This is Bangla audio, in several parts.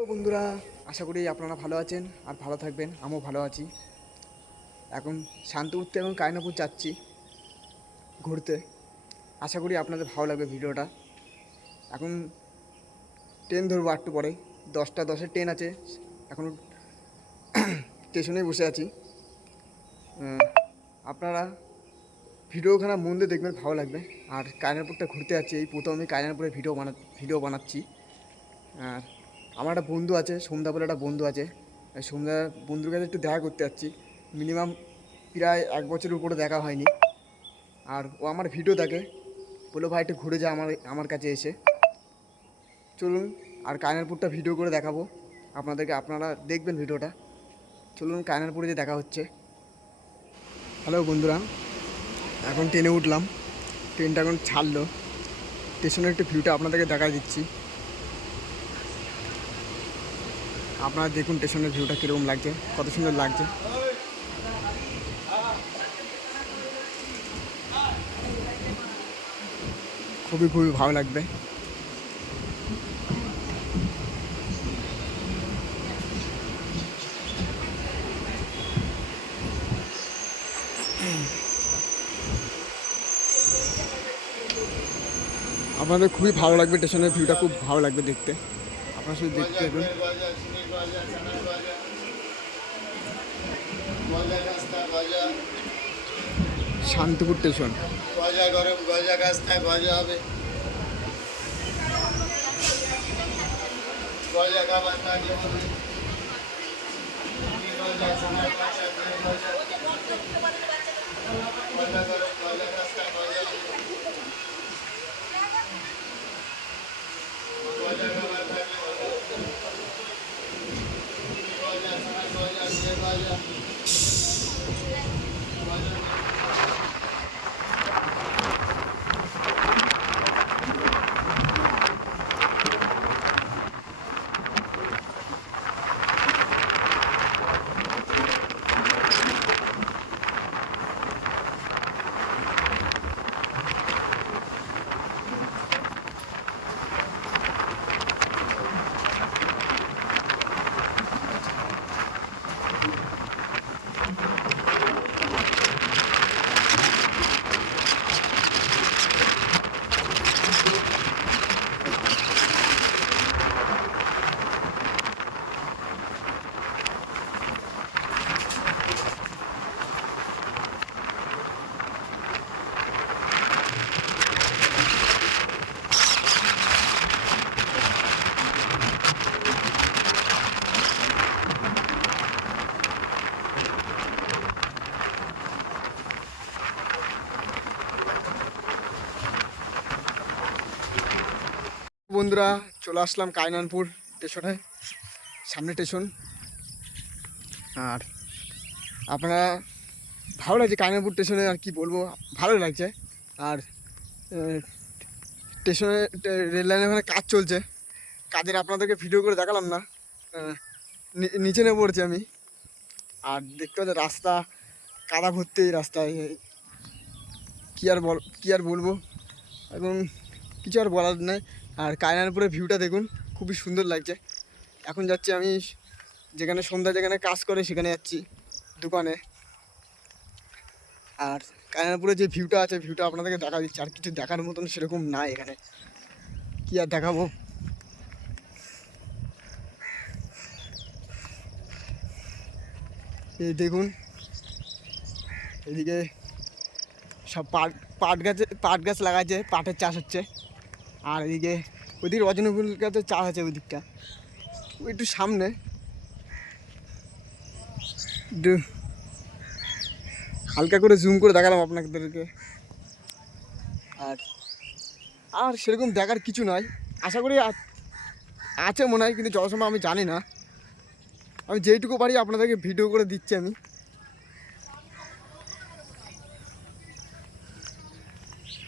তো বন্ধুরা, আশা করি আপনারা ভালো আছেন আর ভালো থাকবেন, আমিও ভালো আছি। এখন শান্তিপুর থেকে এখন কায়নাপুর যাচ্ছি ঘুরতে। আশা করি আপনাদের ভালো লাগবে ভিডিওটা। এখন ট্রেন ধরবো একটু পরে, দশটা দশের ট্রেন আছে। এখন স্টেশনেই বসে আছি। আপনারা ভিডিওখানা মন দিয়ে দেখবেন, ভালো লাগবে। আর কায়নাপুরটা ঘুরতে যাচ্ছি, এই প্রথম আমি কায়নাপুরে ভিডিও বানা, ভিডিও বানাচ্ছি। আর আমার একটা বন্ধু আছে সোমদা বলে একটা বন্ধু আছে। সোমদা বন্ধুর কাছে একটু দেখা করতে যাচ্ছি। মিনিমাম প্রায় এক বছরের উপরে দেখা হয়নি। আর ও আমার ভিডিও দেখে। বলো ভাই, একটু ঘুরে যা আমার আমার কাছে এসে। চলুন, আর কায়নারপুরটা ভিডিও করে দেখাবো। আপনাদেরকে, আপনারা দেখবেন ভিডিওটা। চলুন কায়নারপুরে যে দেখা হচ্ছে। হ্যালো বন্ধুরা। এখন ট্রেনে উঠলাম। ট্রেনটা এখন ছাড়লো। স্টেশনের একটু ভিউটা আপনাদেরকে দেখা দিচ্ছি। আপনারা দেখুন স্টেশনের ভিউটা কীরকম লাগছে, কত সুন্দর লাগছে। খুবই খুবই ভালো লাগবে। আপনাদের খুবই ভালো লাগবে, স্টেশনের ভিউটা খুব ভালো লাগবে দেখতে। শুধু দেখতে থাকুন শান্তিপুর স্টেশন। গজা গরম গজা কাস্তায় গজা হবে গজা খাবার থাকে হবে গজা গজা গজা গরম বন্ধুরা, চলে আসলাম কায়নানপুর স্টেশনে, সামনে স্টেশন। আর আপনারা, ভালো লাগছে কায়নানপুর স্টেশনে, আর কি বলব, ভালো লাগছে। আর স্টেশনে রেল লাইনে ওখানে কাজ চলছে। কাজের আপনাদেরকে ভিডিও করে দেখালাম না। নিচে নেমে পড়ছি আমি। আর দেখতে পাচ্ছি রাস্তা, কাদা ভর্তি এই রাস্তায়। কী আর বল, কী আর বলব? এবং কিছু আর বলার নেই। আর কায়নারপুরের ভিউটা দেখুন, খুবই সুন্দর লাগছে। এখন যাচ্ছি আমি যেখানে সন্ধ্যা যেখানে কাজ করে সেখানে যাচ্ছি দোকানে। আর কায়নারপুরে যে ভিউটা আছে ভিউটা আপনাদেরকে দেখা দিচ্ছে। আর কিছু দেখার মতন সেরকম নাই এখানে। কি আর দেখাবো? এই দেখুন, এদিকে সব পাট পাট গাছে, পাট গাছ লাগাচ্ছে পাটের চাষ হচ্ছে। আর এদিকে ওইদিকে রজনীফুল গাছের চাষ আছে ওই দিকটা ওই একটু সামনে। একটু হালকা করে জুম করে দেখালাম আপনাদেরকে। আর আর সেরকম দেখার কিছু নয় আশা করি আছে মনে হয়, কিন্তু যত আমি জানি না। আমি যেইটুকু পারি আপনাদেরকে ভিডিও করে দিচ্ছি আমি।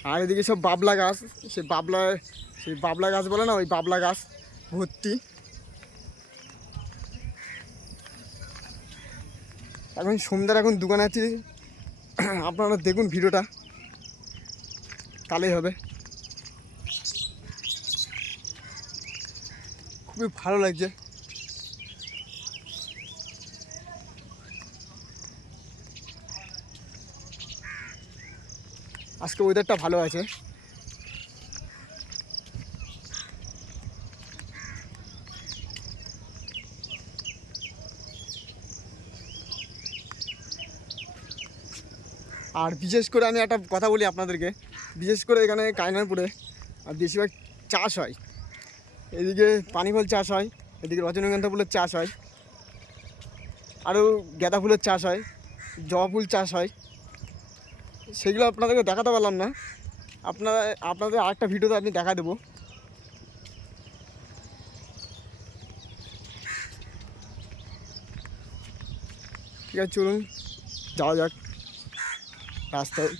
আর এদিকে সব বাবলা গাছ সে বাবলা সেই বাবলা গাছ বলে না, ওই বাবলা গাছ ভর্তি। এখন সন্ধ্যার এখন দোকানে আছি। আপনারা দেখুন ভিডিওটা। তাহলেই হবে। খুবই ভালো লাগছে। আজকে ওয়েদারটা ভালো আছে। আর বিশেষ করে আমি একটা কথা বলি আপনাদেরকে, বিশেষ করে এখানে কায়নারপুরে আর বেশিরভাগ চাষ হয়। এদিকে পানিফল চাষ হয়, এদিকে রজনীগন্ধা ফুলের চাষ হয়, আরও গাঁদা ফুলের চাষ হয়, জবা ফুল চাষ হয়। সেগুলো আপনাদেরকে দেখাতে পারলাম না। আপনারা, আপনাদের আরেকটা ভিডিওতে আমি দেখা দেবো। ঠিক আছে, চলুন, যাওয়া যাক রাস্তায়,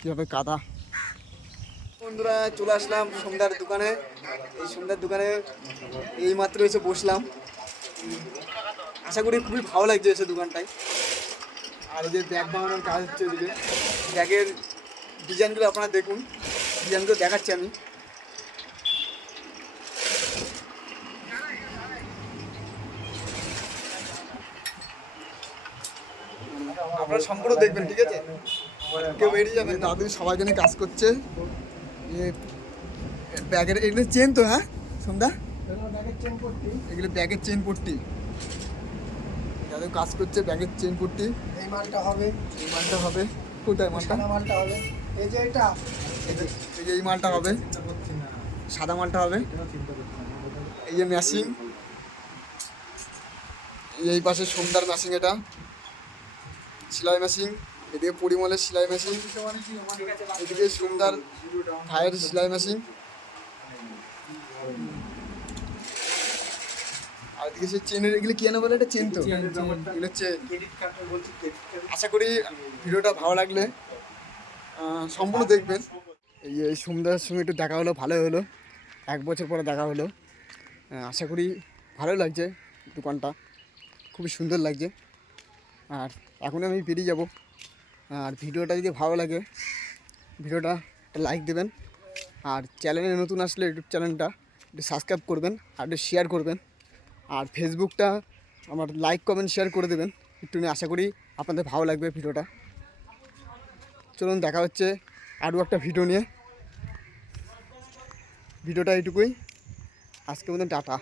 কীভাবে কাদা। বন্ধুরা, চলে আসলাম সন্ধ্যার দোকানে। এই সন্ধ্যার দোকানে এই মাত্র এসে বসলাম। আশা করি খুবই ভালো লাগছে এসে দোকানটায়। আর এই যে ব্যাগ বানানোর কাজ হচ্ছে এদিকে। ব্যাগের ডিজাইনগুলো আপনারা দেখুন। ডিজাইনগুলো দেখাচ্ছি আমি। আপনারা সম্পূর্ণ দেখবেন ঠিক আছে? কেউ বেরিয়ে যাবেন দাদু সবাই জন্য কাজ করছে। ব্যাগের এগুলো চেন তো হ্যাঁ সন্ধ্যা? ব্যাগের চেন করছি এগুলো ব্যাগের চেন পট্টি। দাদু কাজ করছে ব্যাগের চেন পট্টি এই মালটা হবে। এই মালটা হবে। কোথায় মালটা? মালটা হবে। এই যে এটা। এই যে- এই মালটা হবে। সাদা মালটা হবে। এই যে ম্যাশিং এই পাশে সন্ধ্যার ম্যাশিং এটা। সেলাই মেশিন এদিকে পরিমলের সেলাই মেশিন এদিকে সুন্দর ভাইয়ের সেলাই মেশিন আর এদিকে সেই চেনের এগুলো কি আনা বলে? এটা চেন তো? এগুলো চেন আশা করি ভিডিওটা ভালো লাগলে সম্পূর্ণ দেখবেন। এই সন্ধ্যার সঙ্গে একটু দেখা হলো ভালো হলো। এক বছর পরে দেখা হলো। আশা করি ভালো লাগছে দোকানটা। খুবই সুন্দর লাগছে। আর এখন আমি বেরিয়ে যাব। আর ভিডিওটা যদি ভালো লাগে ভিডিওটা একটা লাইক দেবেন। আর চ্যানেলে নতুন আসলে ইউটিউব চ্যানেলটা একটু সাবস্ক্রাইব করবেন আর একটু শেয়ার করবেন। আর ফেসবুকটা আমার লাইক কমেন্ট শেয়ার করে দেবেন। একটু আশা করি আপনাদের ভালো লাগবে ভিডিওটা। চলুন, দেখা হচ্ছে আরও একটা ভিডিও নিয়ে। ভিডিওটা এটুকুই আজকে মতন, টাটা।